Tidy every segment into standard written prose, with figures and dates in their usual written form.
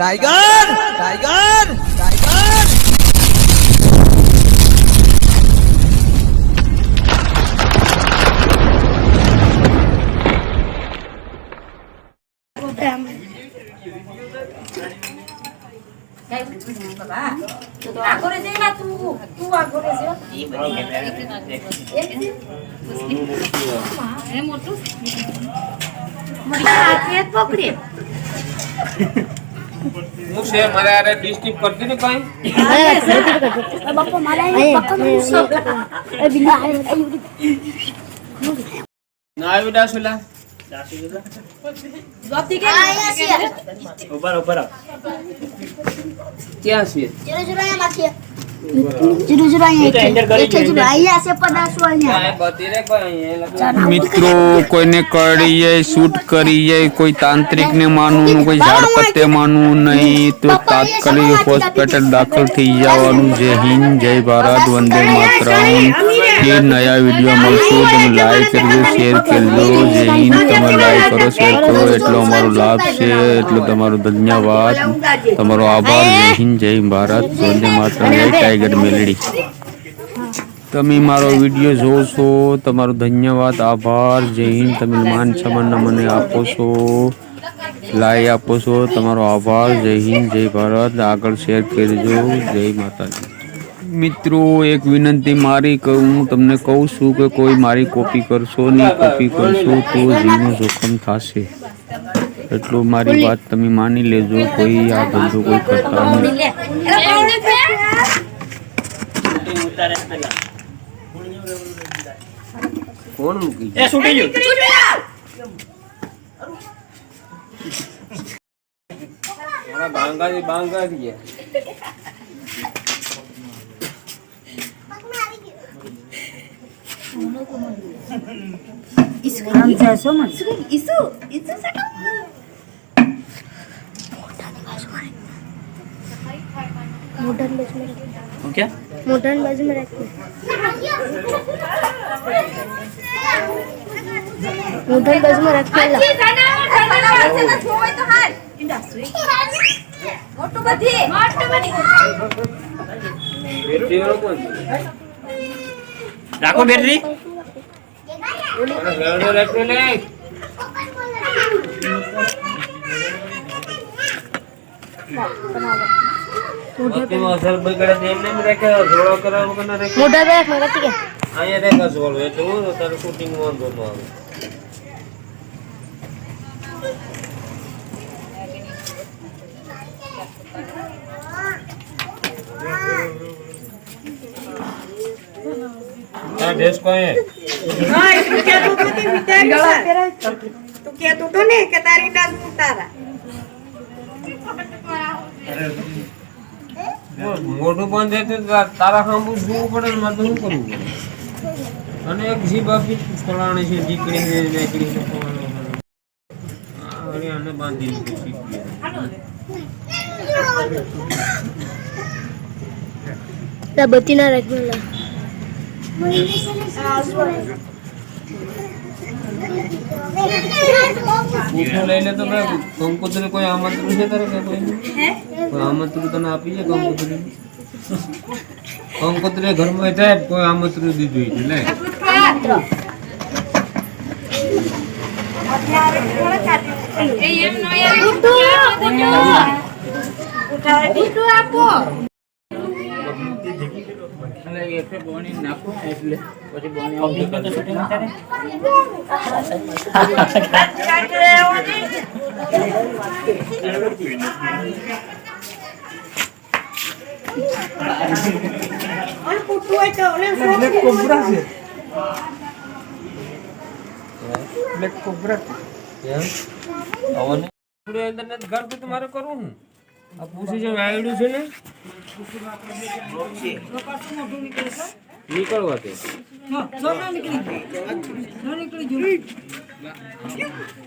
tiger tiger tiger मुझे मारे यार डिस्ट्रिक्ट करती नहीं कहीं बापा मारा है बापा ए बिल्ला ना विदा सुला जोती के ऊपर ऊपर क्या सी जरा जरा यहाँ माथी जरा અહીંયા છે 50 વાળા क्या बती रे कोई ये लगा મિત્રો કોઈને કડીએ શૂટ કરીએ કોઈ તાંત્રિક ને માનવું કોઈ ઝાડ પત્તે માનવું નહીં તો તાત્કાલિક હોસ્પિટલ દાખલ થઈ જવાનું જય હિન્દ જય ભારત વંદે માતરમ એ નયા વિડીયો મળશે તમે લાઈક કરજો શેર કરજો જય હિન્દ તમે લાઈક કરો શેર કરો એટલો અમારો લાભ છે એટલો તમારો ધન્યવાદ તમારો આભાર જય હિન્દ જય ભારત વંદે માતરમ જય ટાઈગર મેલડી તમે મારો વિડીયો જોવો છો તમારો ધન્યવાદ આભાર જય હિન્દ તમે માન સન્માન મને આપો છો લાઈ આપો છો તમારો આભાર જય હિન્દ જય ભારત આગળ શેર કરજો જય માતાજી મિત્રો એક વિનંતી મારી હું તમને કહું છું કે કોઈ મારી કોપી કરશો નહીં કોપી કરશો તો જીવનું જોખમ થશે એટલું મારી વાત તમે માની લેજો કોઈ આ ધંધો કોઈ કરતા નહીં कौन मुकी ए छूटी जो मारा बांगा दिया इसको नाम से सो मन इसु सटो मॉडर्न बाजू में क्या मॉडर्न बाजू में रखना मॉडर्न बाजू में रखना રાખો બેટરી रेडियो रखो ले ओके मसल बगड़े देने में रखे थोड़ा करा करना रखे मोटा बैग में रख के आया रहेगा सोल है तो तार शूटिंग में दोनों आ क्या ड्रेस को है हां तू क्या तो थी मिटाई तू क्या तो ने के तारी डाल उतारा મોટું બંધ છે તો તારા સાંભળું જોવું પડે ને મારે શું કરવું પડે અને એક જીભ આપી ફલાણી છે દીકરી ને દીકરી છે ફલાણી આને બાંધી લીધું શીખી બત્તી ના રાખવા પૂછો લઈ લે તો ભાઈ કંકોત્રી કોઈ આમંત્રણ છે તારે કે કોઈ આમંત્રણ તને આપી છે કંકોત્રી ઘરમાં થાય કોઈ આમંત્રણ દીધું છે લે એટલે બોણી નાખો એટલે પછી બોણી આવતી તો શૂટિંગ કરે और पुट्टू है तो ने બ્લેક કોબ્રા છે બ્લેક કોબ્રા કેમ આવને પૂરે ઇન્ટરનેટ ઘર पे તમારે કરવું હું આ પૂછી જે આઈડી છે ને નીકળવા તે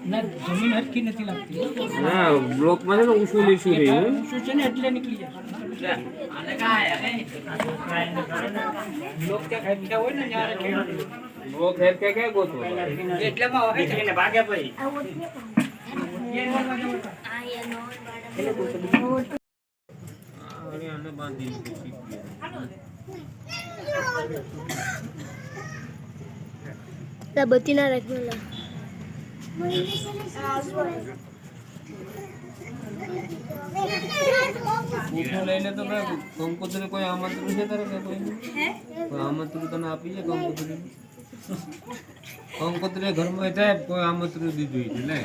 ના જમીન હરખી નથી લાગતી ના બ્લોક માં છે ને ઉસુલી શું રહી શું છે ને એટલે નીકળી જાય આને કાય લોક કે ખાઈ હોય ને યાર બ્લોક હેર કે કે ગોતો એટલેમાં હોય છે ને ભાગે ભાઈ આ યનો અરે આને બાંધી દીધું શીખી બત્તી ના રાખજો પૂછું લઈ લે તો ભાઈ કંકોત્રી કોઈ આમંત્રણ છે તારે કે કોઈ આમંત્રણ તને આપી છે કંકોત્રી કંકોત્રી ઘરમાં જાય કોઈ આમંત્રણ દીધું છે લે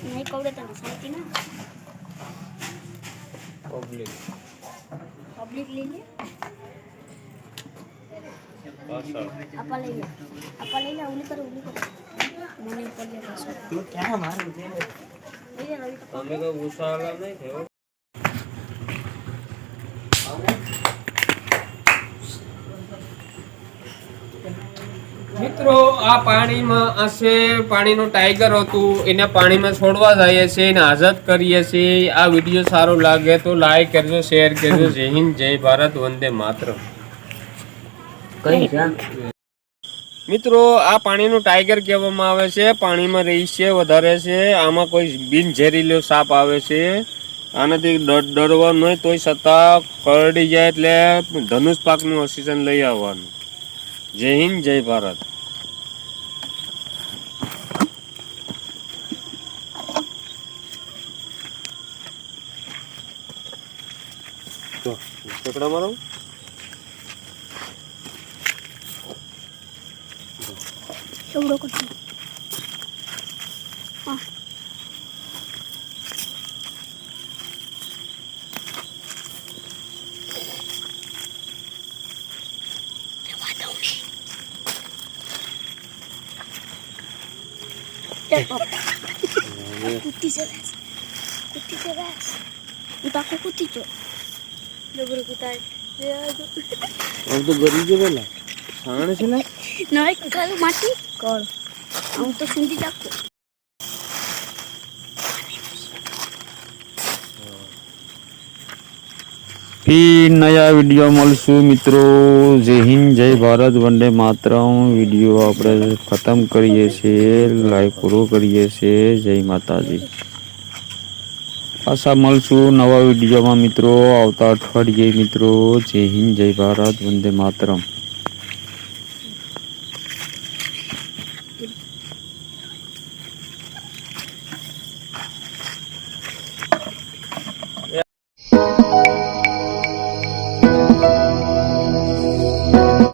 नहीं कौड़े तो शांति ना પબ્લિક पब्लिक ले ले आपा ले ले उली करो મને ઉપર લે પાછો તું ક્યાં મારું છે અમે તો ઉસાલા નહીં થયો મિત્રો આ પાણીમાં હશે પાણીનું ટાઈગર હતું એને પાણીમાં છોડવા જઈએ છીએ એને આઝાદ કરીએ છીએ આ વિડીયો સારો લાગે તો લાઈક કરજો શેર કરજો જય હિન્દ જય ભારત વંદે માતરમ મિત્રો આ પાણીનું ટાઈગર કહેવામાં આવે છે પાણીમાં રહી છે વધારે છે આમાં કોઈ બિનઝેરીલો સાપ આવે છે આનાથી ડરવાનું નહીં તોય છતાં કરડી જાય એટલે ધનુષ પાકનું ઓક્સિજન લઈ આવવાનું જય હિન્દ જય ભારત પકડા મારો छोड़ो कुछ हां कुत्ती से बस उता को कुत्ती जो डबरू कुत्ता अब तो गरी जो बेला साण છે ને नहीं कल माटी कल हम तो सुंदी जाको फिर नया वीडियो મળશું મિત્રો જય હિન્દ જય ભારત વંદે માતરમ વિડીયો આપણે ખતમ કરીએ છીએ લાઈવ પૂરો કરીએ છીએ જય માતાજી પાછા મળશું નવા વિડીયોમાં મિત્રો આવતા અઠવાડિયે મિત્રો જય હિન્દ જય ભારત વંદે માતરમ